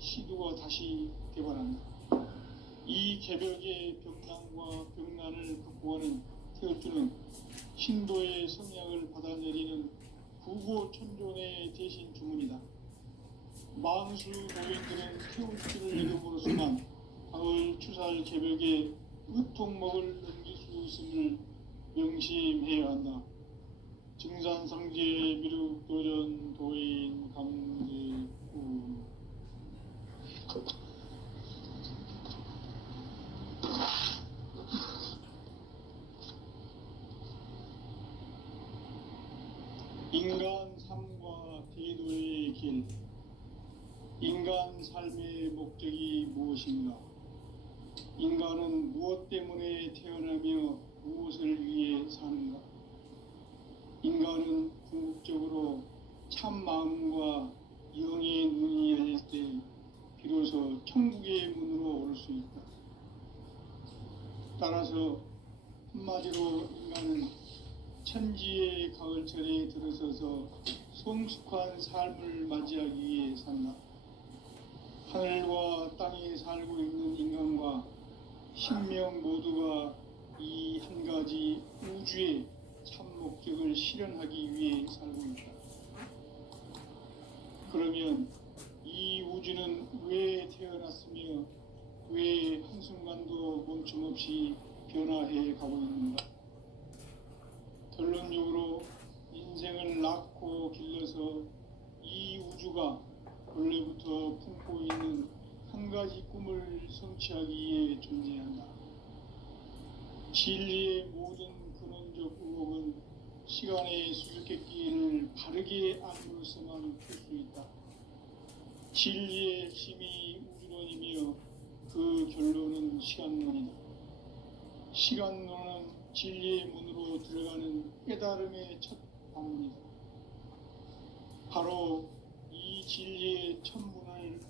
시두가 다시 개발한다. 이 개벽의 벽난과 벽난을 극복하는 태엽주는 신도의 성향을 받아내리는 구고천존의 대신 주문이다. 만수 노인들은 태엽주를 이름으로서만 가을 추살 개벽에 으통먹을 넘길 수 있음을 명심해야 한다. 증산상제 미륵도전 도인 강제우. 인간 삶과 대도의 길. 인간 삶의 목적이 무엇인가? 인간은 무엇 때문에 태어나며 무엇을 위해 사는가? 인간은 궁극적으로 참 마음과 영의 눈이 열릴 때 비로소 천국의 문으로 오를 수 있다. 따라서 한마디로 인간은 천지의 가을철에 들어서서 성숙한 삶을 맞이하기 위해 산다. 하늘과 땅에 살고 있는 인간과 신명 모두가 이 한 가지 우주의 참 목적을 실현하기 위해 살고 있다. 그러면 이 우주는 왜 태어났으며 왜 한순간도 멈춤없이 변화해 가고 있는가? 결론적으로 인생을 낳고 길러서 이 우주가 원래부터 품고 있는 한 가지 꿈을 성취하기 위해 존재한다. 진리의 모든 근원적 의혹은 시간의 수수께끼를 바르게 알므로서만 풀 수 있다. 진리의 핵심이 우주론이며 그 결론은 시간론이다. 시간론은 진리의 문으로 들어가는 깨달음의 첫 방문이다. 바로 이 진리의 첫 문을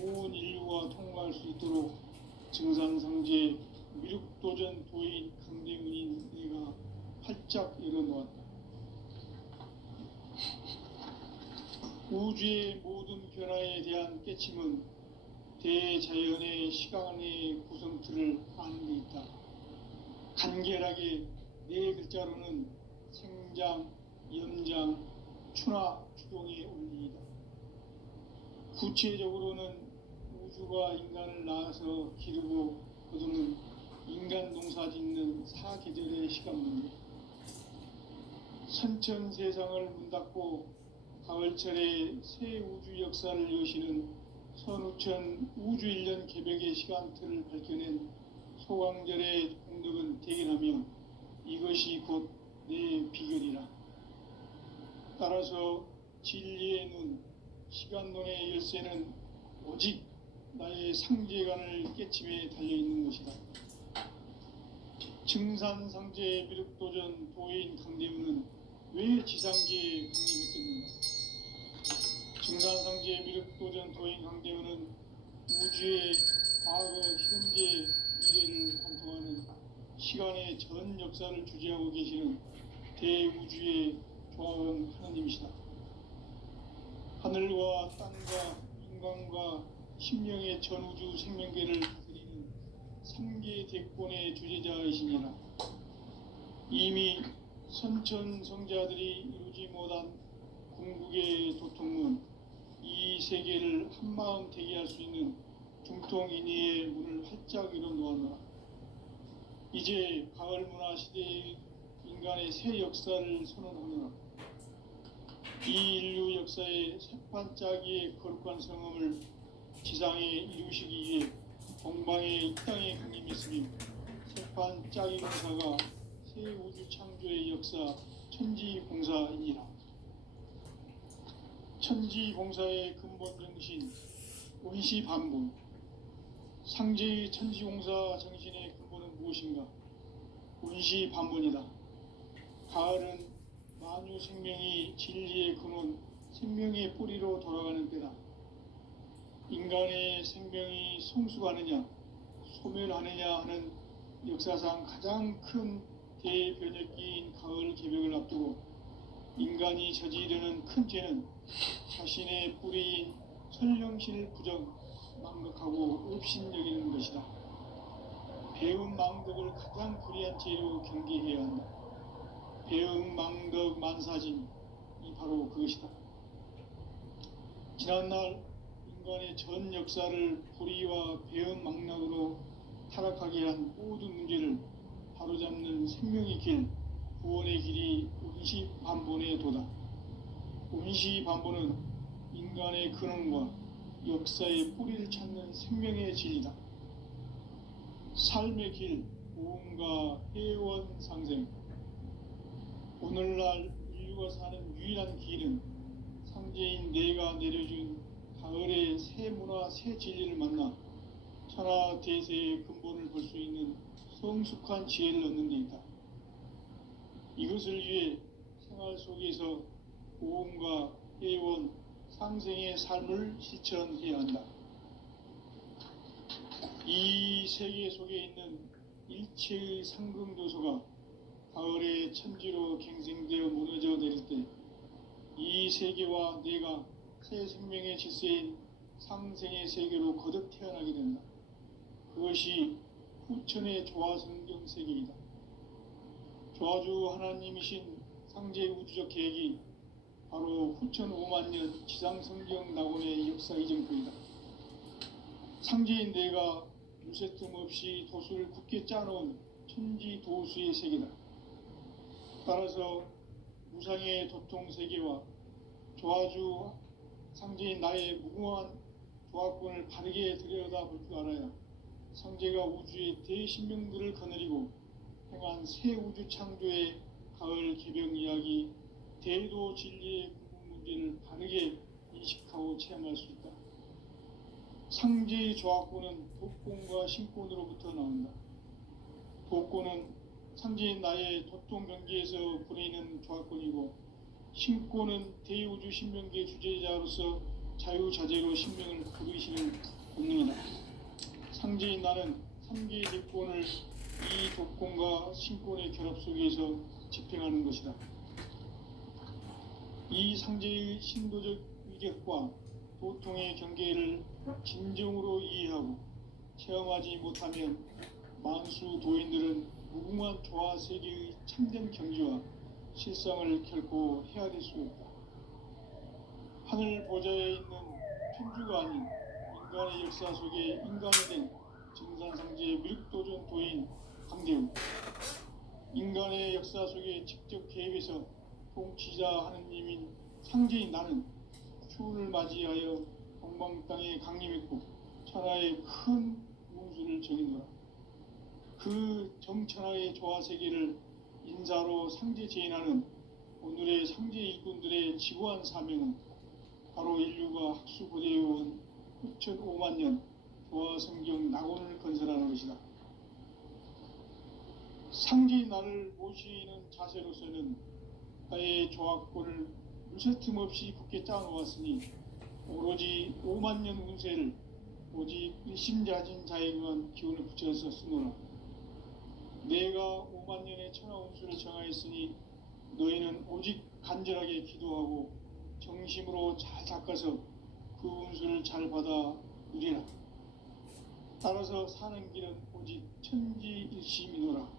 온 인류가 통과할 수 있도록 증산상제 미륵도전 도인 강대문인 내가 활짝 열어놓았다. 우주의 모든 변화에 대한 깨침은 대자연의 시간의 구성틀을 아는 데 있다. 간결하게 네 글자로는 생장, 염장, 추나 추동의 원리이다. 구체적으로는 우주가 인간을 낳아서 기르고 거두는 인간 농사 짓는 사계절의 시간 문제. 선천 세상을 문 닫고 가을철에 새 우주 역사를 여시는 선우천 우주 1년 개벽의 시간틀을 밝혀낸 소강절의 공덕은 대견하며 이것이 곧 내 비결이라. 따라서 진리의 눈, 시간론의 열쇠는 오직 나의 상제관을 깨침에 달려있는 것이다. 증산상제 미륵도전 도인 강대문은 왜 지상계에 강림했겠는가? 증산상제 미륵도전 도인 강대문은 우주의 과거, 현재, 미래를 관통하는 시간의 전 역사를 주재하고 계시는 대우주의 조화원 하나님이시다. 하늘과 땅과 인간과 심령의 전우주 생명계를 다스리는 3계 대권의 주재자이시니라. 이미 선천성자들이 이루지 못한 궁극의 도통은 이 세계를 한마음 되게 할 수 있는 중통인의의 문을 활짝 열어놓았노라. 이제 가을 문화 시대의 인간의 새 역사를 선언하노라. 이 인류 역사의 새반짝이의 거룩한 성음을 지상에 이루시기 위해 동방의 이 땅에 강림했으니 새반짝이 공사가 새 우주 창조의 역사 천지공사이니라. 천지공사의 근본 정신 원시반본. 상제의 천지공사 정신의 근본은 무엇인가? 원시반본이다. 가을은 만유 생명이 진리의 근원, 생명의 뿌리로 돌아가는 때다. 인간의 생명이 성숙하느냐, 소멸하느냐 하는 역사상 가장 큰 대변혁기인 가을 개벽을 앞두고 인간이 저지르는 큰 죄는 자신의 뿌리인 설령실 부정, 망덕하고 업신여기는 것이다. 배음 망덕을 가장 불의한 죄로 경계해야 한다. 배음 망덕 만사짐이 바로 그것이다. 지난날 인간의 전 역사를 불의와 배음 망락으로 타락하게 한 모든 문제를 바로잡는 생명의 길, 구원의 길이 운시반본의 도다. 운시반본은 인간의 근원과 역사의 뿌리를 찾는 생명의 진리다. 삶의 길, 고음과 회원 상생. 오늘날 인류가 사는 유일한 길은 상제인 내가 내려준 가을의 새 문화, 새 진리를 만나 천하 대세의 근본을 볼 수 있는 성숙한 지혜를 얻는 데 있다. 이것을 위해 생활 속에서 고음과 회원, 상생의 삶을 실천해야 한다. 이 세계 속에 있는 일체의 상승조소가 가을의 천지로 갱생되어 무너져 내릴 때 이 세계와 내가 새 생명의 질서인 상생의 세계로 거듭 태어나게 된다. 그것이 후천의 조화성경 세계이다. 조화주 하나님이신 상제 우주적 계획이 바로 후천 5만년 지상성경 낙원의 역사 이정표이다. 상제인 내가 무쇠틈 없이 도수를 굳게 짜놓은 천지 도수의 세계다. 따라서 무상의 도통 세계와 조화주 상제인 나의 무궁한 조화권을 바르게 들여다볼 줄 알아야 상제가 우주의 대신명들을 거느리고 행한 새 우주 창조의 가을 개병 이야기, 대도 진리의 궁극 문제를 바르게 인식하고 체험할 수 있다. 상제의 조화권은 독권과 신권으로부터 나온다. 독권은 상제인 나의 도통 경계에서 부리는 조화권이고, 신권은 대우주 신명계 주제자로서 자유자재로 신명을 부르시는 본능이다. 상제인 나는 3개의 대권을 이 독권과 신권의 결합 속에서 집행하는 것이다. 이 상제의 신도적 위격과 도통의 경계를 진정으로 이해하고 체험하지 못하면 만수 도인들은 무궁한 조화 세계의 참된 경지와 실상을 결코 헤아릴 수 없다. 하늘 보좌에 있는 천주가 아닌 인간의 역사 속에 인간이 된 정산상제의 미륵도전 도인 강대우, 인간의 역사 속에 직접 개입해서 통치자 하느님인 상제인 나는 추운을 맞이하여 동방 땅에 강림했고 천하의 큰 운수를 정인노라. 그 정천하의 조화 세계를 인사로 상제 제인하는 오늘의 상제 일꾼들의 지구한 사명은 바로 인류가 학수고대해온 후천 5만년 조화성경 낙원을 건설하는 것이다. 상제인 나를 모시는 자세로서는 나의 조화권을 무쇠틈 없이 굳게 짜놓았으니 오로지 5만년 운세를 오직 일심자진 자에게만 기운을 붙여서 쓰노라. 내가 5만년의 천하 운수를 정하였으니 너희는 오직 간절하게 기도하고 정심으로 잘 닦아서 그 운수를 잘 받아 누리라. 따라서 사는 길은 오직 천지일심이노라.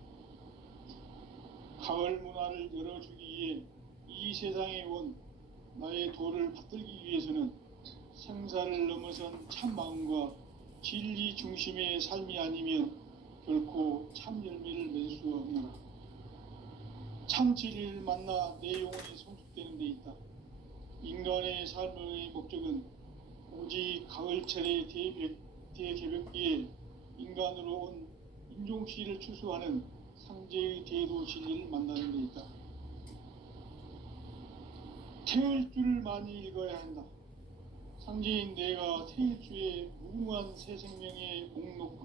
가을 문화를 열어주기 위해 이 세상에 온 나의 도를 받들기 위해서는 생사를 넘어선 참 마음과 진리 중심의 삶이 아니면 결코 참 열매를 맺을 수 없노라. 참 진리를 만나 내 영혼이 성숙되는 데 있다. 인간의 삶의 목적은 오직 가을철의 대개벽기에 인간으로 온 인종씨를 추수하는 상제의 대도 진리를 만나는 데 있다. 태을 줄을 많이 읽어야 한다. 상제인 내가 태일주의 무궁한 새 생명의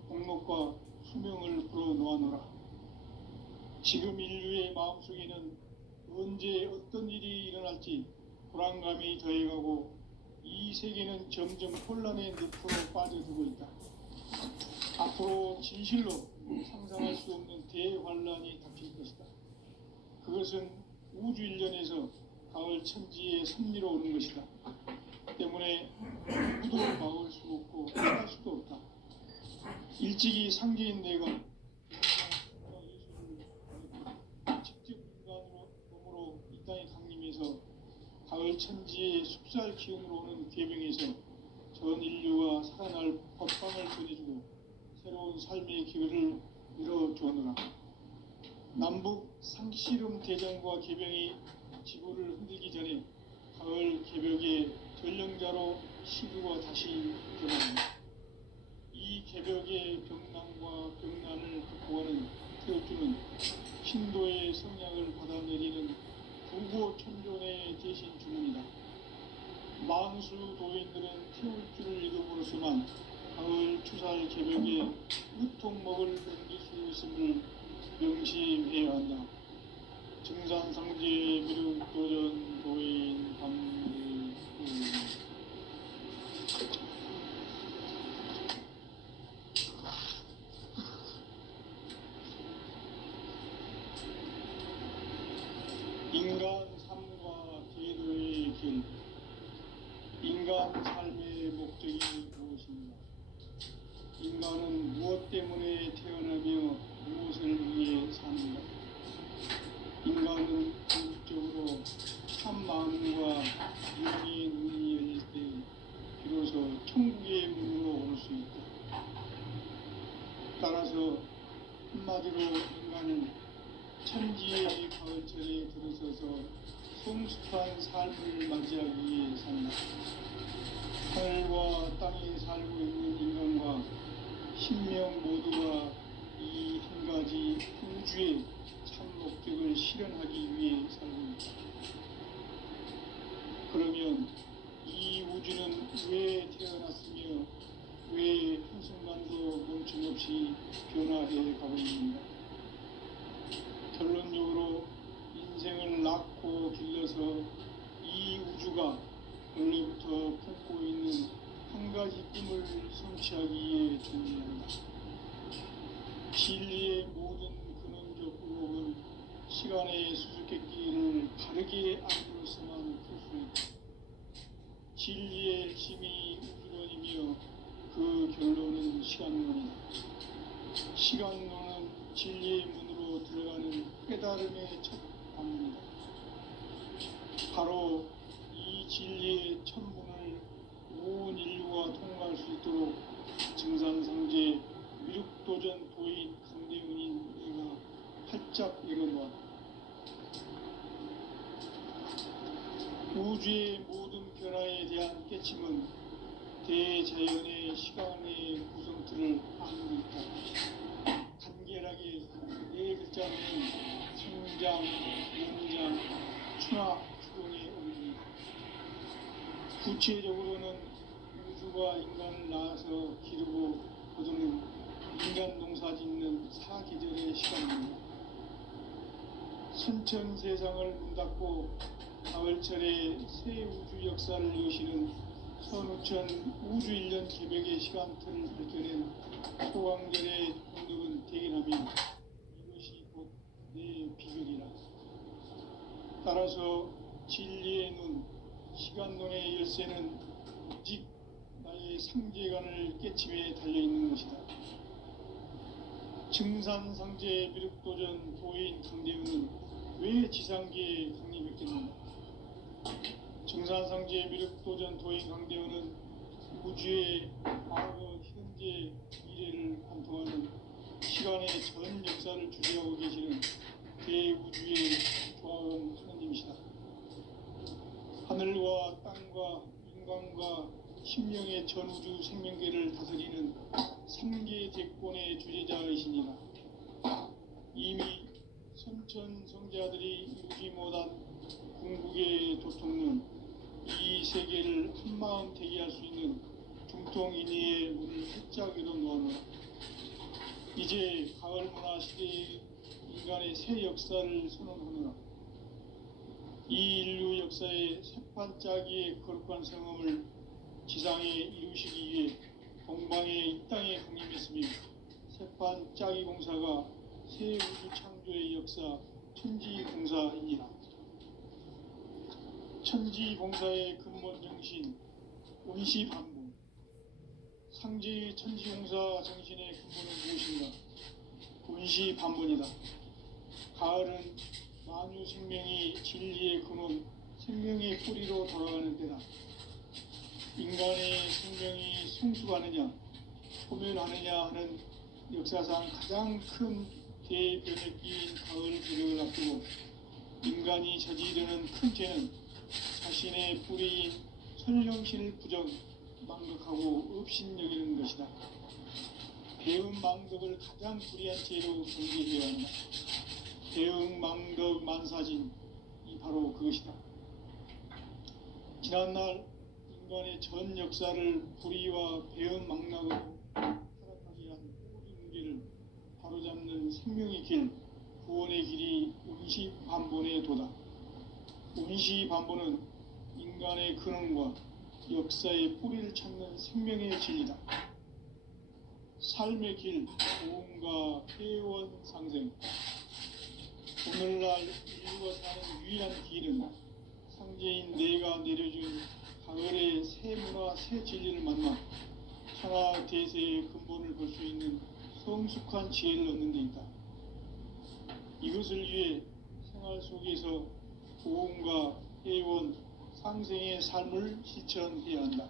목록과 수명을 불어놓아노라. 지금 인류의 마음속에는 언제 어떤 일이 일어날지 불안감이 더해가고 이 세계는 점점 혼란의 늪으로 빠져들고 있다. 앞으로 진실로 상상할 수 없는 대환란이 닥칠 것이다. 그것은 우주 일련에서 가을 천지의 섭리로 오는 것이다. 때문에 누구도 막을 수 없고 피할 수도 없다. 일찍이 상계인 내가 예술을 직접 인간으로 몸으로 이 땅에 강림해서 가을 천지의 숲살 기운으로 오는 괴병에서 전 인류가 살아날 법방을 전해주고 새로운 삶의 기회를 열어주었노라. 남북 상씨름 대전과 개병이 지구를 흔들기 전에 가을 개벽의 전령자로 시구가 다시 변합니다. 이 개벽의 병난과 병난을 극복하는 태엽주는 신도의 성량을 받아내리는 부고 천존의 대신 주문이다. 만수 도인들은 태울주를 읽음으로써만 가을 추살 개벽의 으통먹을 넘길 수 있음을 명심해야 한다. 증산상제 미륵도전 도인 강대우. 인간 삶과 제도의 길. 인간 삶의 목적이 무엇인가? 인간은 무엇 때문에 태어나며 무엇을 위해 사는가? 인간은 궁극적으로 참 마음과 윤리의 눈이 열릴 때 비로소 천국의 문으로 올 수 있다. 따라서 한마디로 인간은 천지의 가을철에 들어서서 성숙한 삶을 맞이하기 위해 산다. 하늘과 땅에 살고 있는 인간과 신명 모두가 이 한 가지 우주의 참 목적을 실현하기 위해 살고 있다. 그러면 이 우주는 왜 태어났으며 왜 한순간도 멈춤없이 변화해 가고 있는가? 결론적으로 인생을 낳고 길러서 이 우주가 원래부터 품고 있는 한 가지 꿈을 성취하기 위해 존재한다. 진리의 모든 근원적 의혹은 시간의 수수께끼를 바르게 알고서만 풀 수 있다. 진리의 핵심이 우주론이며 그 결론은 시간론이다. 시간론은 진리의 문으로 들어가는 깨달음의 첫 관문이다. 바로 이 진리의 첫 문을 온 인류가 통과할 수 있도록 증산상제 미륵도전 도인 강대훈인 내가 활짝 열어놓았다. 우주의 모든 변화에 대한 깨침은 대자연의 시간의 구성틀을 안고 있다. 간결하게 네 글자로는 성장, 연장, 충화, 추동의 원리다. 구체적으로는 우주가 인간을 낳아서 기르고 거두는 인간 농사 짓는 사계절의 시간입니다. 선천 세상을 문 닫고 가을철에 새 우주 역사를 여시는 선우천 우주일년 개벽의 시간틀을 밝혀낸 소강절의 공덕은 대견하며 이것이 곧 내 비결이라. 따라서 진리의 눈, 시간론의 열쇠는 오직 나의 상제관을 깨침에 달려있는 것이다. 증산상제 미륵도전 도인 강대훈은 왜 지상계에 강림했겠는가? 증산상제 미륵도전 도인 강대훈은 우주의 과거, 현재, 미래를 관통하는 시간의 전 역사를 주재하고 계시는 대우주의 조화원 하느님이시다. 하늘과 땅과 인간과 신명의 전우주 생명계를 다스리는 삼계 대권의 주재자이시니라. 이미 선천성자들이 이루지 못한 궁극의 도통론, 이 세계를 한마음 대기할 수 있는 중통인의의 문을 활짝 열어놓았노라. 이제 가을 문화 시대의 인간의 새 역사를 선언하노라. 이 인류 역사의 새판짜기의 거룩한 성험을 지상에 이루시기 위해 동방에 이 땅에 강림했으며 새판짜기 공사가 새 우주 창조의 역사 천지봉사이니라. 천지봉사의 근본 정신, 온시반복. 상제의 천지용사 정신의 근본은 무엇인가? 온시반복이다. 가을은 만유 생명이 진리의 근원, 생명의 뿌리로 돌아가는 때다. 인간의 생명이 성숙하느냐, 소멸하느냐 하는 역사상 가장 큰 대변의 끼인 가을 기력을 앞두고 인간이 저지르는 큰 죄는 자신의 뿌리인 설령신을 부정, 망극하고 업신여기는 것이다. 배음 망덕을 가장 불의한 죄로 경계해야 한다. 배음 망덕 만사진, 이 바로 그것이다. 지난날 인간의 전 역사를 불의와 배음 망락으로 타락하게 한 모든 문제를 바로잡는 생명의 길, 구원의 길이 온시반본의 도다. 온시반본은 인간의 근원과 역사의 뿌리를 찾는 생명의 진리다. 삶의 길, 고음과 회원 상생. 오늘날 인류가 사는 유일한 길은 상제인 내가 내려준 가을의 새 문화, 새 진리를 만나 천하 대세의 근본을 볼 수 있는 성숙한 지혜를 얻는 데 있다. 이것을 위해 생활 속에서 고음과 회원, 상생의 삶을 실천해야 한다.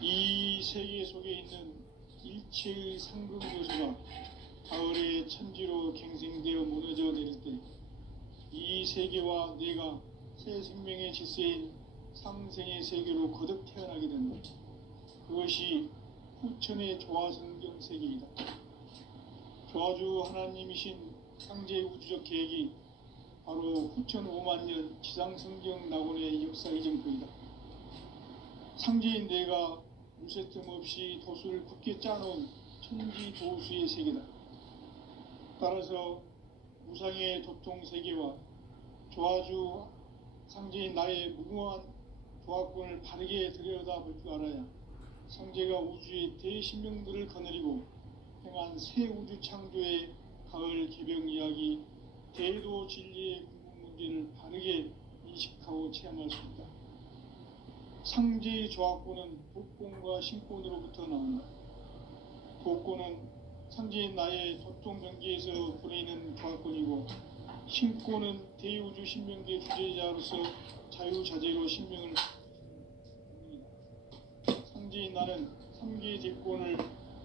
이 세계 속에 있는 일체의 상급 요소가 가을의 천지로 갱생되어 무너져 내릴 때 이 세계와 내가 새 생명의 질서인 상생의 세계로 거듭 태어나게 된다. 그것이 후천의 조화성경 세계이다. 조화주 하나님이신 상제 우주적 계획이 바로 후천 5만년 지상성경 낙원의 역사 이정표이다. 상제인 내가 물새 틈 없이 도수를 굳게 짜놓은 천지 도수의 세계다. 따라서 무상의 도통 세계와 조화주 상제인 나의 무궁한 조화권을 바르게 들여다볼 줄 알아야 상제가 우주의 대신명들을 거느리고 행한 새 우주 창조의 가을 개병 이야기, 대도 진리의 궁극 문제를 바르게 인식하고 체험할 수 있다. 상제의 조화권은 복권과 신권으로부터 나온다. 복권은 상제인 나의 도통 경계에서 보내는 조화권이고, 신권은 대우주 신명계 주제자로서 자유자재로 신명을 상제인 나는 3개의 대권을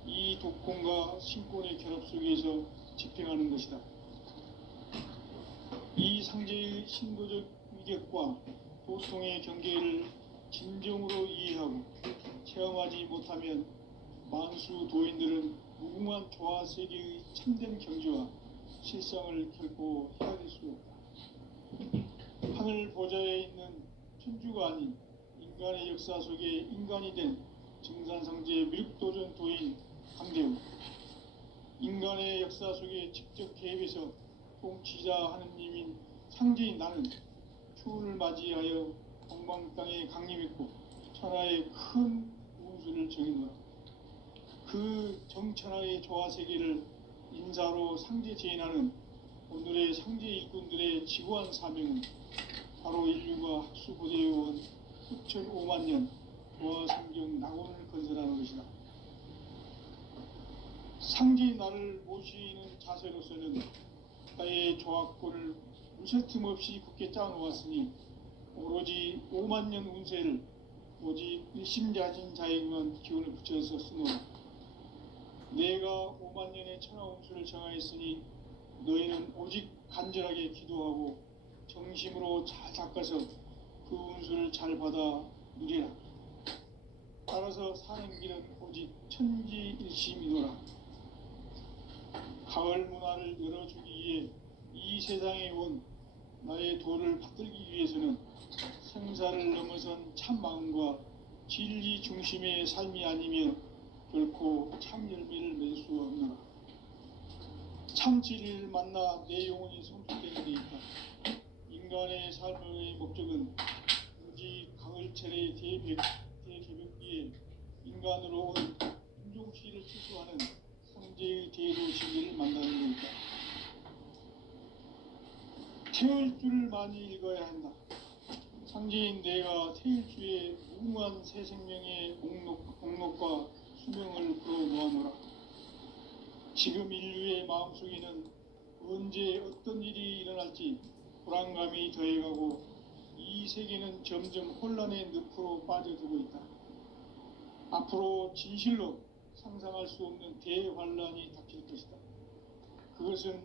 이 독권과 신권의 결합 속에서 집행하는 것이다. 이 상제의 신도적 위격과 도통의 경계를 진정으로 이해하고 체험하지 못하면 만수 도인들은 무궁한 조화 세계의 참된 경지와 실상을 결코 헤아릴 수 없다. 하늘 보좌에 있는 천주가 아닌 인간의 역사 속에 인간이 된 증산상제 밀도전 도인 강대우, 인간의 역사 속에 직접 개입해서 통치자 하느님인 상제인 나는 추운을 맞이하여 동방 땅에 강림했고 천하의 큰 운수를 정해놓아 그 정천하의 조화세계를 인사로 상제 재인하는 오늘의 상제 일꾼들의 지구한 사명은 바로 인류가 학수고대해온 후천 5만년 조화성경 낙원을 건설하는 것이다. 상제의 나를 모시는 자세로서는 나의 조화권을 물새 틈 없이 굳게 짜놓았으니 오로지 5만년 운세를 오직 일심자진 자에게만 기운을 붙여서 쓰노라. 내가 5만년의 천하 운수를 정하였으니 너희는 오직 간절하게 기도하고 정심으로 잘 닦아서 그 운수를 잘 받아 누리라. 따라서 사는 길은 오직 천지일심이노라. 가을 문화를 열어주기 위해 이 세상에 온 나의 도를 받들기 위해서는 생사를 넘어선 참 마음과 진리 중심의 삶이 아니면 결코 참 열매를 맺을 수 없노라. 참 진리를 만나 내 영혼이 성숙되는 데 있다. 인간의 삶의 목적은 오직 가을철의 대개벽기에 인간으로 온 인종시를 추수하는 상제의 대도 진리를 만나는 데 있다. 태울 줄을 많이 읽어야 한다. 상제인 내가 태일주의 무궁한 새 생명의 목록과 수명을 풀어 모아노라. 지금 인류의 마음속에는 언제 어떤 일이 일어날지 불안감이 더해가고 이 세계는 점점 혼란의 늪으로 빠져들고 있다. 앞으로 진실로 상상할 수 없는 대환란이 닥칠 것이다. 그것은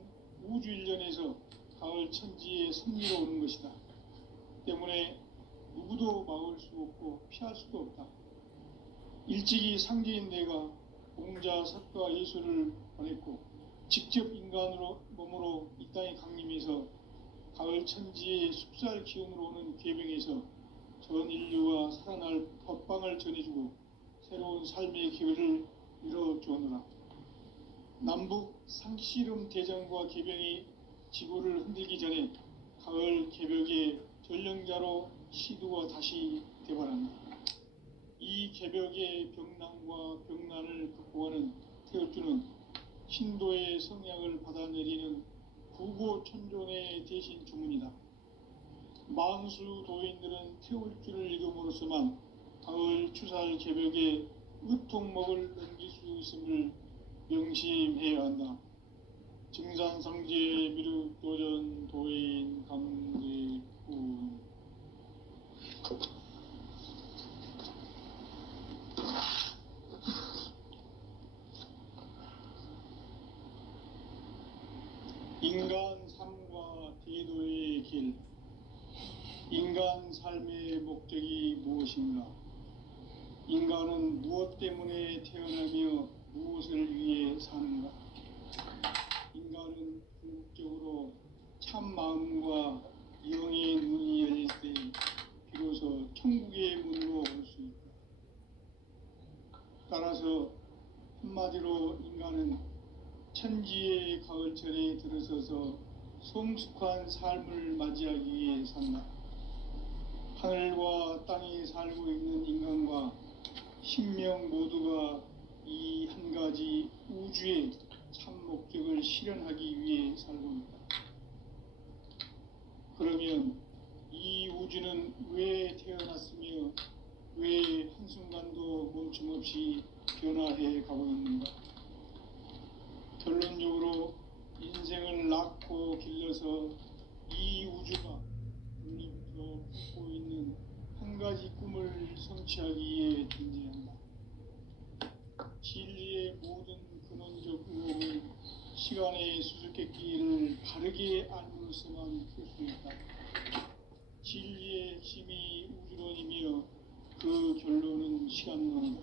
우주 일련에서 가을 천지의 섭리로 오는 것이다. 때문에 누구도 막을 수 없고 피할 수도 없다. 일찍이 상제인 내가 공자, 석가, 예수를 보냈고 직접 인간으로 몸으로 이 땅에 강림해서 가을 천지의 숲살 기운으로 오는 계병에서 전 인류가 살아날 법방을 전해주고 새로운 삶의 기회를 이뤄주었노라. 남북 상씨름 대전과 계병이 지구를 흔들기 전에 가을 개벽의 전령자로 시두가 다시 되발한다. 이 개벽의 병난과 병난을 극복하는 태어주는 신도의 성약을 받아내리는 구고천존의 대신 주문이다. 만수 도인들은 태울주를 읽음으로써만 가을 추살 개벽의 으통목을 넘길 수 있음을 명심해야 한다. 증산상제 미륵도전 도인 강대군. 인간 삶과 대도의 길. 인간 삶의 목적이 무엇인가? 인간은 무엇 때문에 태어나며 무엇을 위해 사는가? 인간은 궁극적으로 참 마음과 영의 눈이 열릴 때 비로소 천국의 문으로 올 수 있다. 따라서 한마디로 인간은 천지의 가을철에 들어서서 성숙한 삶을 맞이하기 위해 산다. 하늘과 땅에 살고 있는 인간과 신명 모두가 이 한 가지 우주의 참 목적을 실현하기 위해 살고 있다. 그러면 이 우주는 왜 태어났으며 왜 한순간도 멈춤없이 변화해 가고 있는가? 결론적으로 인생을 낳고 길러서 이 우주가 원래부터 품고 있는 한 가지 꿈을 성취하기 위해 존재한다. 진리의 모든 근원적 의혹은 시간의 수수께끼를 바르게 알므로서만 풀 수 있다. 진리의 핵심이 우주론이며 그 결론은 시간론이다.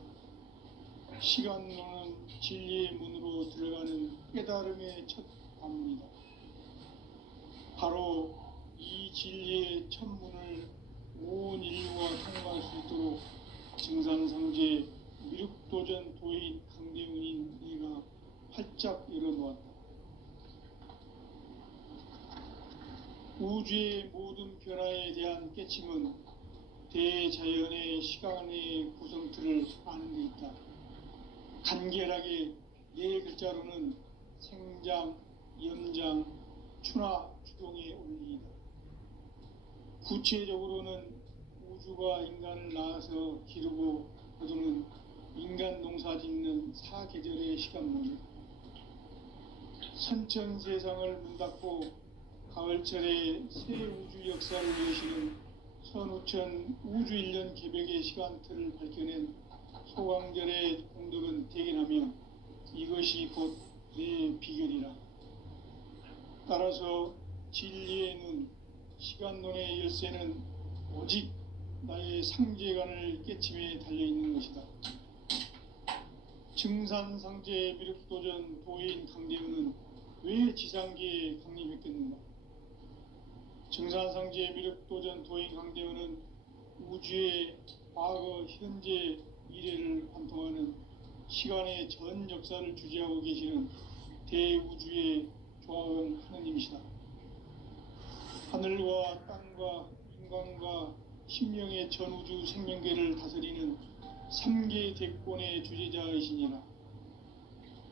시간론은 진리의 문으로 들어가는 깨달음의 첫 관문이다. 바로 이 진리의 첫 문을 온 인류가 통과할 수 있도록 증산상제 미륵도전 도인 강대훈인 내가 활짝 열어놓았다. 우주의 모든 변화에 대한 깨침은 대자연의 시간의 구성틀을 아는 데 있다. 간결하게 네 글자로는 생장, 연장, 추나 추동의 원리이다. 구체적으로는 우주가 인간을 낳아서 기르고 거두는 인간 농사 짓는 사계절의 시간문이다. 선천세상을 문닫고 가을철에 새 우주 역사를 여시는 선우천 우주일년 개벽의 시간틀을 밝혀낸 소강절의 공덕은 대견하며 이것이 곧 내 비결이라. 따라서 진리의 눈, 시간론의 열쇠는 오직 나의 상제관을 깨침에 달려있는 것이다. 증산상제 미륵도전 도인 강대훈은 왜 지상계에 강림했겠는가? 증산상제 미륵도전 도인 강대훈은 우주의 과거, 현재, 미래를 관통하는 시간의 전 역사를 주재하고 계시는 대우주의 조화원 하느님이시다. 하늘과 땅과 인간과 신명의 전우주 생명계를 다스리는 3계 대권의 주재자이시니라.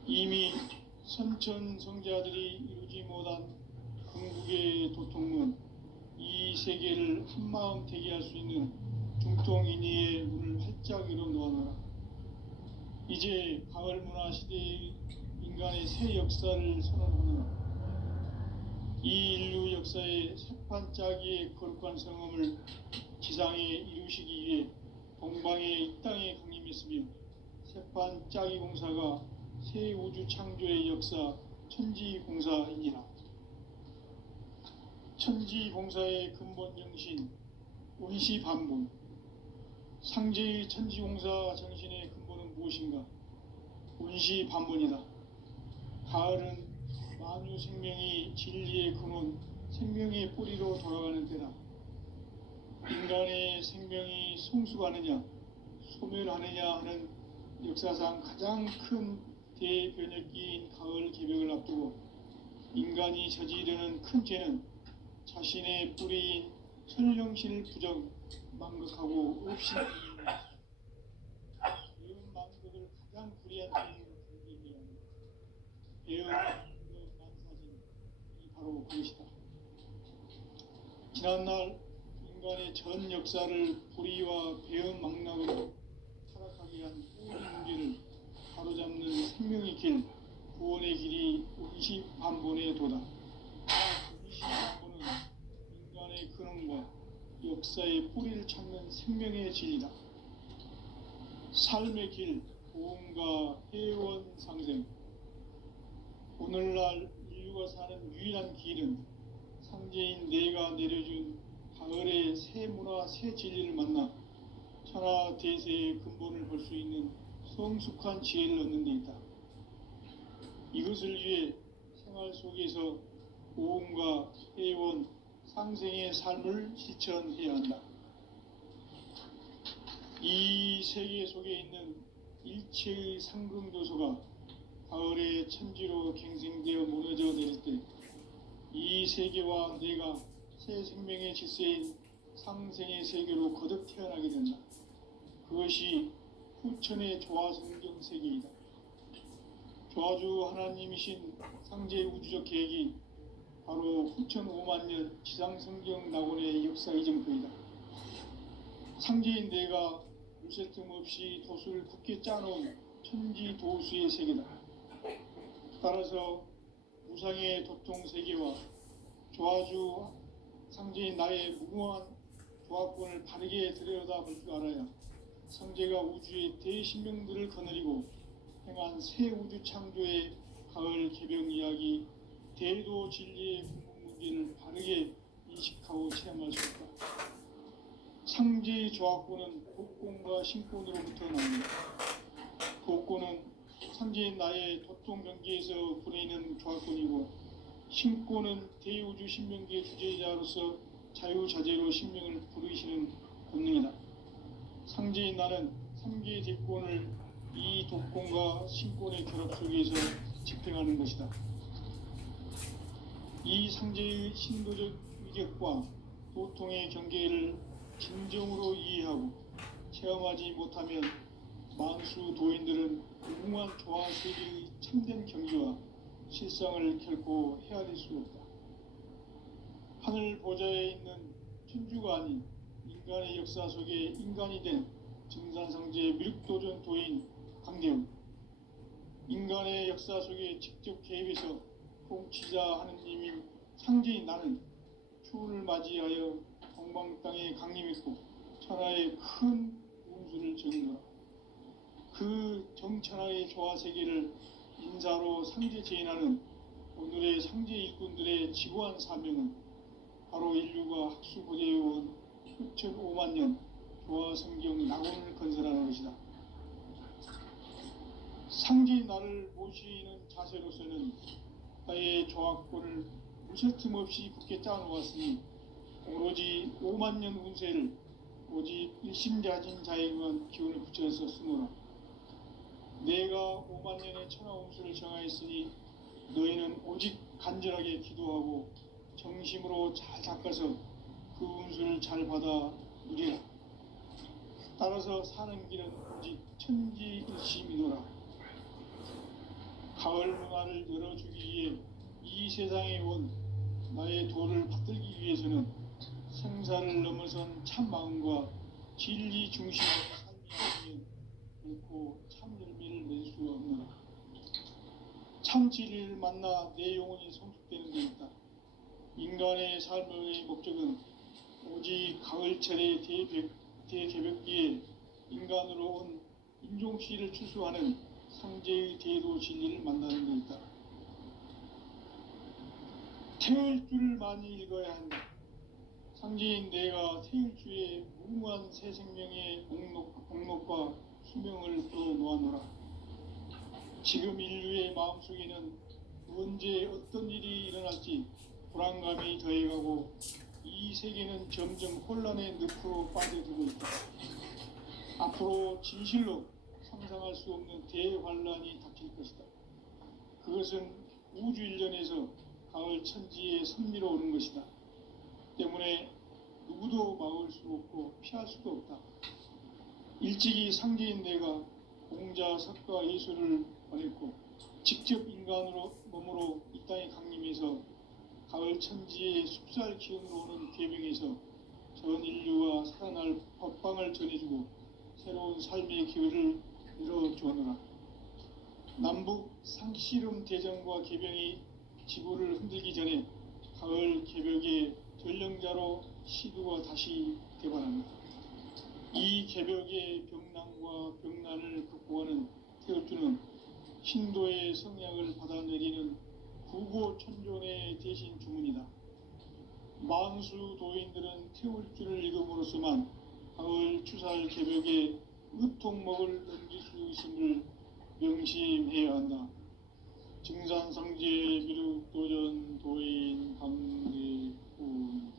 이미 선천성자들이 이루지 못한 궁극의 도통문, 이 세계를 한마음 되게 할 수 있는 중통인의의 문을 활짝 열어 놓아놔라. 이제 가을 문화 시대의 인간의 새 역사를 선언하노라. 이 인류 역사의 새판 짜기의 거룩한 성음을 지상에 이루시기 위해 동방의 이 땅에 강림했으며 새판 짜기 공사가 새 우주 창조의 역사 천지공사이니라. 천지공사의 근본 정신 운시반분. 상제의 천지공사 정신의 근본은 무엇인가? 운시반분이다. 가을은 만유 생명이 진리의 근원, 생명의 뿌리로 돌아가는 때다. 인간의 생명이 성숙하느냐, 소멸하느냐 하는 역사상 가장 큰 대변혁기인 가을 개벽을 앞두고 인간이 저지르는 큰 죄는 자신의 뿌리인 천령신을 부정, 망극하고 없이 배운 망극을 가장 불의한 죄로 견디게 하는 배운 만사진이 바로 그것이다. 지난날 인간의 전 역사를 불의와 배은 망락으로 타락하게 한 모든 문제를 바로잡는 생명의 길, 구원의 길이 운시반본의 도다. 운시반본은 인간의 근원과 역사의 뿌리를 찾는 생명의 진리다. 삶의 길, 보험과 회원 상생. 오늘날 인류가 사는 유일한 길은 상제인 내가 내려준 가을의 새 문화, 새 진리를 만나 천하 대세의 근본을 볼 수 있는 성숙한 지혜를 얻는 데 있다. 이것을 위해 생활 속에서 보험과 회원, 상생의 삶을 실천해야 한다. 이 세계 속에 있는 일체의 상승도소가 가을의 천지로 갱생되어 무너져 내릴 때 이 세계와 내가 새 생명의 질서인 상생의 세계로 거듭 태어나게 된다. 그것이 후천의 조화성경 세계이다. 조화주 하나님이신 상제의 우주적 계획이 바로 후천 5만 년 지상성경 낙원의 역사 이정표이다. 상제인 내가 물새 틈 없이 도수를 굳게 짜놓은 천지 도수의 세계다. 따라서 무상의 도통 세계와 조화주 상제인 나의 무궁한 조합권을 바르게 들여다볼 줄 알아야 상제가 우주의 대신명들을 거느리고 행한 새 우주 창조의 가을 개벽 이야기, 대도 진리의 궁극 문제를 바르게 인식하고 체험할 수 있다. 상제의 조합권은 복권과 신권으로부터 나옵니다. 복권은 상제인 나의 도통 경계에서 부리는 조합권이고, 신권은 대우주 신명기의 주제자로서 자유자재로 신명을 부르시는 본능이다. 상제인 나는 3개의 대권을 이 독권과 신권의 결합 속에서 집행하는 것이다. 이 상제의 신도적 위격과 도통의 경계를 진정으로 이해하고 체험하지 못하면 만수 도인들은 무궁한 조화 세계의 참된 경지와 실상을 결코 헤아릴 수 없다. 하늘 보좌에 있는 천주가 아닌 인간의 역사 속에 인간이 된 증산상제 미륵도전 도인 강대훈, 인간의 역사 속에 직접 개입해서 통치자 하느님인 상제인 나는 추운을 맞이하여 동방 땅에 강림했고 천하의 큰 운수를 정노라. 그 정천하의 조화 세계를 인사로 상제 제인하는 오늘의 상제 일꾼들의 지고한 사명은 바로 인류가 학수 보재해온 후천 5만 년 조화 성경 낙원을 건설하는 것이다. 상제인 나를 모시는 자세로서는 나의 조합권을 무쇠틈 없이 굳게 짜놓았으니 오로지 5만 년 운세를 오직 일심자진 자에게만 기운을 붙여서 쓰노라. 내가 5만 년의 천하 운수를 정하였으니 너희는 오직 간절하게 기도하고 정심으로 잘 닦아서 그 운수를 잘 받아 누리라. 따라서 사는 길은 오직 천지일심이노라. 가을 문화를 열어주기 위해 이 세상에 온 나의 도를 받들기 위해서는 생사를 넘어선 참 마음과 진리 중심의 삶이 아니면 결코 참 열매를 낼 수 없노라. 참 진리를 만나 내 영혼이 성숙되는 데 있다. 인간의 삶의 목적은 오직 가을철의 대개벽기에 인간으로 온 인종씨를 추수하는 상제의 대도 진리를 만나는 데 있다. 태일주를 많이 읽어야 한다. 상제인 내가 태일주의 무궁한 새 생명의 목록과 수명을 풀어놓아노라. 지금 인류의 마음속에는 언제 어떤 일이 일어날지 불안감이 더해가고 이 세계는 점점 혼란의 늪으로 빠져들고 있다. 앞으로 진실로 상상할 수 없는 대환란이 닥칠 것이다. 그것은 우주 일련에서 가을 천지의 섭리로 오는 것이다. 때문에 누구도 막을 수 없고 피할 수도 없다. 일찍이 상제인 내가 공자, 석가, 예수를 보냈고 직접 인간으로 몸으로 이 땅에 강림해서 가을 천지의 숲살 기운으로 오는 계명에서 전 인류가 살아날 법방을 전해주고 새로운 삶의 기회를 열어주어노라. 남북 상씨름 대전과 개병이 지구를 흔들기 전에 가을 개벽의 전령자로 시두가 다시 개발합니다. 이 개벽의 병난과 병난을 극복하는 태울주는 신도의 성약을 받아내리는 구고천존의 대신 주문이다. 만수 도인들은 태울주를 읽음으로써만 가을 추살 개벽의 의통목을 넘길 수 있음을 명심해야 한다. 증산상제 미륵도전 도인 강대훈.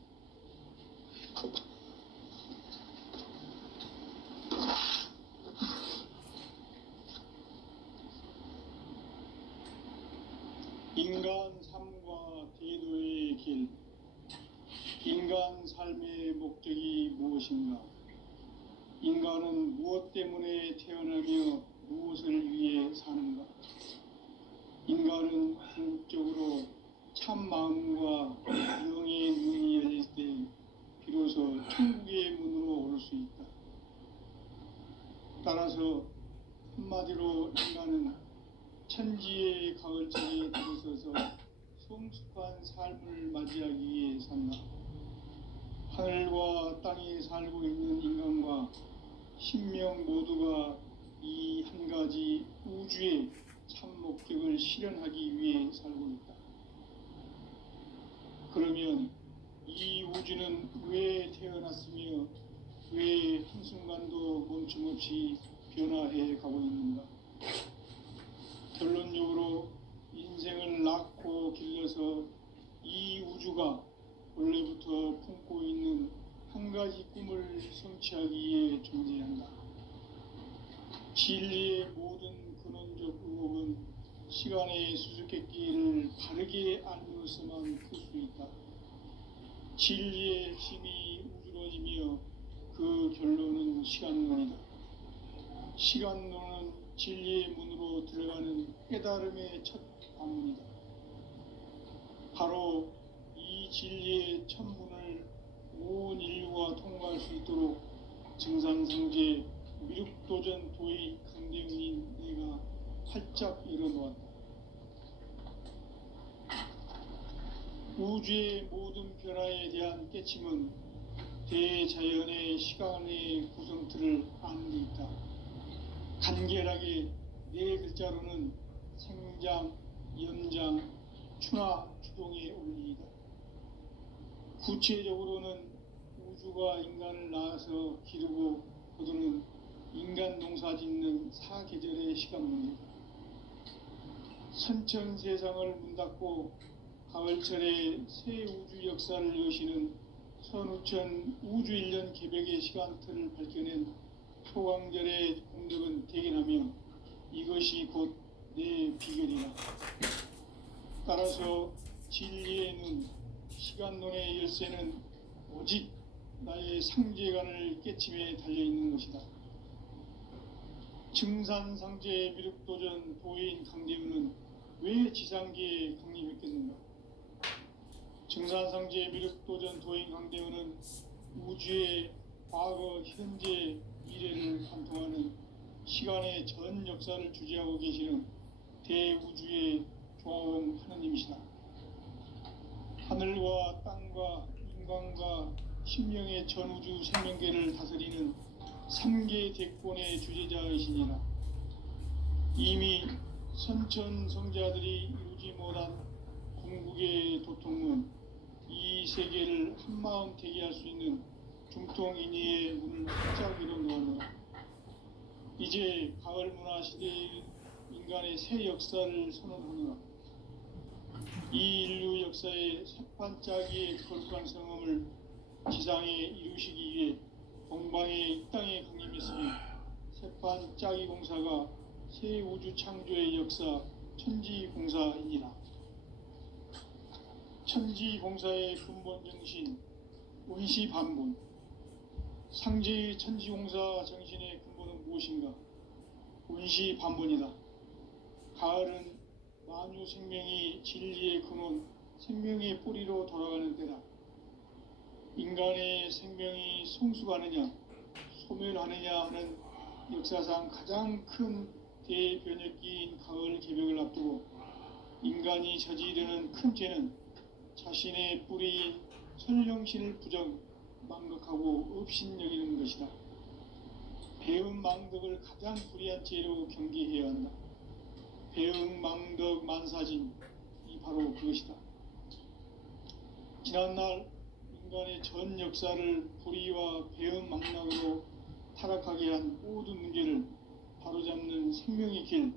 인간 삶과 대도의 길. 인간 삶의 목적이 무엇인가? 인간은 무엇 때문에 태어나며 무엇을 위해 사는가? 인간은 궁극적으로 참 마음과 영의 문이 열릴 때 비로소 천국의 문으로 오를 수 있다. 따라서 한마디로 인간은 천지의 가을철에 들어서서 성숙한 삶을 맞이하기 위해 산다. 하늘과 땅에 살고 있는 인간과 신명 모두가 이 한 가지 우주의 참 목적을 실현하기 위해 살고 있다. 그러면 이 우주는 왜 태어났으며 왜 한순간도 멈춤없이 변화해 가고 있는가? 결론적으로 인생을 낳고 길러서 이 우주가 원래부터 품고 있는 한 가지 꿈을 성취하기 위해 존재한다. 진리의 모든 근원적 의혹은 시간의 수수께끼를 바르게 알면서만 풀 수 있다. 진리의 힘이 우주론이며 그 결론은 시간론이다. 시간론은 진리의 문으로 들어가는 깨달음의 첫 방문이다. 바로 이 진리의 첫 문을 온 인류가 통과할 수 있도록 증산상제 미륵도전 도의 강대훈인 내가 활짝 열어놓았다. 우주의 모든 변화에 대한 깨침은 대자연의 시간의 구성틀을 아는 데 있다. 간결하게 네 글자로는 생장, 연장, 추나 추동의 원리이다. 구체적으로는 우주가 인간을 낳아서 기르고 거두는 인간 농사 짓는 사계절의 시간 문제다. 선천 세상을 문 닫고 가을철에 새 우주 역사를 여시는 선우천 우주 1년 개벽의 시간틀을 밝혀낸 소강절의 공덕은 대견하며 이것이 곧 내 비결이다. 따라서 진리의 눈, 시간론의 열쇠는 오직 나의 상제관을 깨침에 달려있는 것이다. 증산상제 미륵도전 도인 강대훈은 왜 지상계에 강림했겠는가? 증산성제 미륵도전 도인 강대원은 우주의 과거, 현재, 미래를 관통하는 시간의 전 역사를 주재하고 계시는 대우주의 조화원 하느님이시다. 하늘과 땅과 인간과 신명의 전우주 생명계를 다스리는 3계 대권의 주재자이시니라. 이미 선천성자들이 이루지 못한 궁극의 도통은 이 세계를 한마음 되게 할 수 있는 중통인의의 문을 활짝 열어놓으노라. 이제 가을 문화 시대의 인간의 새 역사를 선언하노라. 이 인류 역사의 새반짝이의 거룩한 성음을 지상에 이루시기 위해 동방의 이 땅에 강림했으며 새반짝이 공사가 새 우주 창조의 역사 천지공사이니라. 천지공사의 근본 정신 원시반본. 상제의 천지공사 정신의 근본은 무엇인가? 원시반본이다. 가을은 만유 생명이 진리의 근원, 생명의 뿌리로 돌아가는 때다. 인간의 생명이 성숙하느냐, 소멸하느냐 하는 역사상 가장 큰 대변혁기인 가을 개벽을 앞두고 인간이 저지르는 큰 죄는 자신의 뿌리인 설령신을 망각하고 업신여기는 것이다. 배은망덕을 가장 불의한 죄로 경계해야 한다. 배은망덕 만사진이 바로 그것이다. 지난날 인간의 전 역사를 불의와 배은망락으로 타락하게 한 모든 문제를 바로잡는 생명의 길,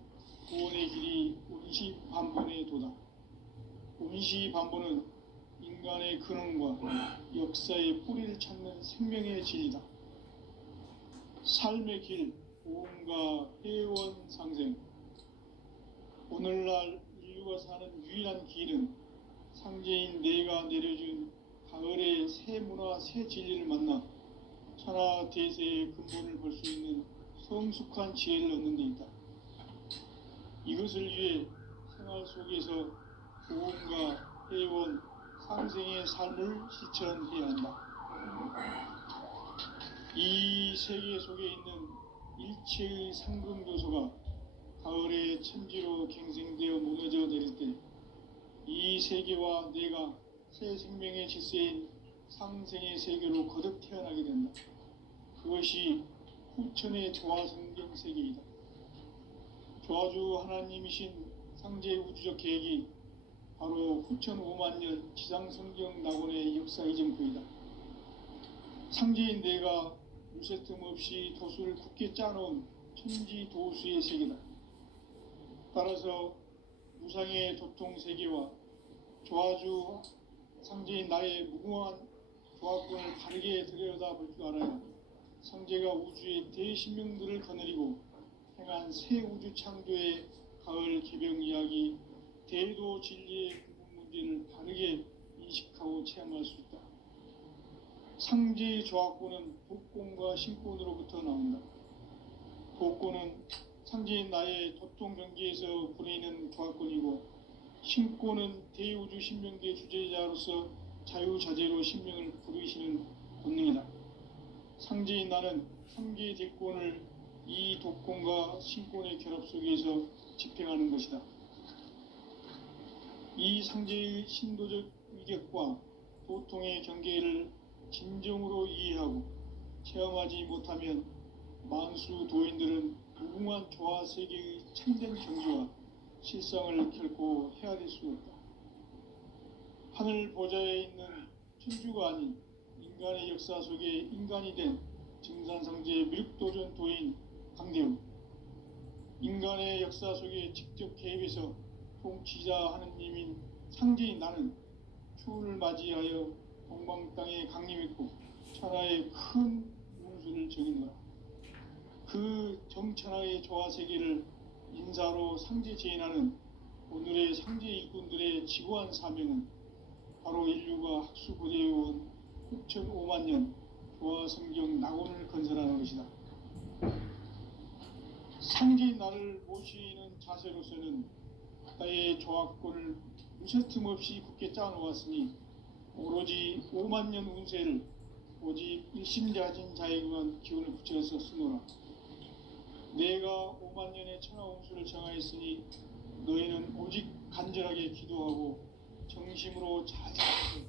구원의 길이 원시반본의 도다. 원시반본은 인간의 근원과 역사의 뿌리를 찾는 생명의 진리다. 삶의 길, 보험과 회원 상생. 오늘날 인류가 사는 유일한 길은 상제인 내가 내려준 가을의 새 문화, 새 진리를 만나 천하 대세의 근본을 볼 수 있는 성숙한 지혜를 얻는 데 있다. 이것을 위해 생활 속에서 보험과 회원, 상생의 삶을 실천해야 한다. 이 세계 속에 있는 일체의 상금 요소가 가을의 천지로 갱생되어 무너져 내릴 때 이 세계와 내가 새 생명의 질서인 상생의 세계로 거듭 태어나게 된다. 그것이 후천의 조화성경 세계이다. 조화주 하나님이신 상제의 우주적 계획이 바로 후천 5만 년 지상성경 낙원의 역사 이전표이다. 상제인 내가 무쇠틈 없이 도수를 굳게 짜놓은 천지도수의 세계다. 따라서 무상의 도통 세계와 조화주 상제인 나의 무궁한 조화권을 바르게 들여다볼 줄 알아야 상제가 우주의 대신명들을 거느리고 행한 새 우주 창조의 가을 개벽 이야기, 대도 진리의 근본 문제를 바르게 인식하고 체험할 수 있다. 상제의 조화권은 도권과 신권으로부터 나온다. 도권은 상제인 나의 도통 경계에서 부리는 조화권이고, 신권은 대우주 신명계 주제자로서 자유자재로 신명을 부르시는 본능이다. 상제인 나는 3개 대권을 이 도권과 신권의 결합 속에서 집행하는 것이다. 이 상제의 신도적 위격과 도통의 경계를 진정으로 이해하고 체험하지 못하면 만수 도인들은 무궁한 조화 세계의 참된 경지와 실상을 결코 헤아릴 수 없다. 하늘 보좌에 있는 천주가 아닌 인간의 역사 속에 인간이 된 증산성제 미륵도전 도인 강대우. 인간의 역사 속에 직접 개입해서 통치자 하느님인 상제인 나는 추운을 맞이하여 동방 땅에 강림했고 천하의 큰 운수를 정했노라. 그 정천하의 조화 세계를 인사로 상제 제인하는 오늘의 상제 일꾼들의 지고한 사명은 바로 인류가 학수고대해온 후천 5만 년 조화 성경 낙원을 건설하는 것이다. 상제인 나를 모시는 자세로서는 나의 조화권을 무쇠틈 없이 굳게 짜놓았으니 오로지 5만 년 운세를 오직 일심자진 자에게만 기운을 붙여서 쓰노라. 내가 5만 년의 천하운수를 정하였으니 너희는 오직 간절하게 기도하고 정심으로 잘 살아서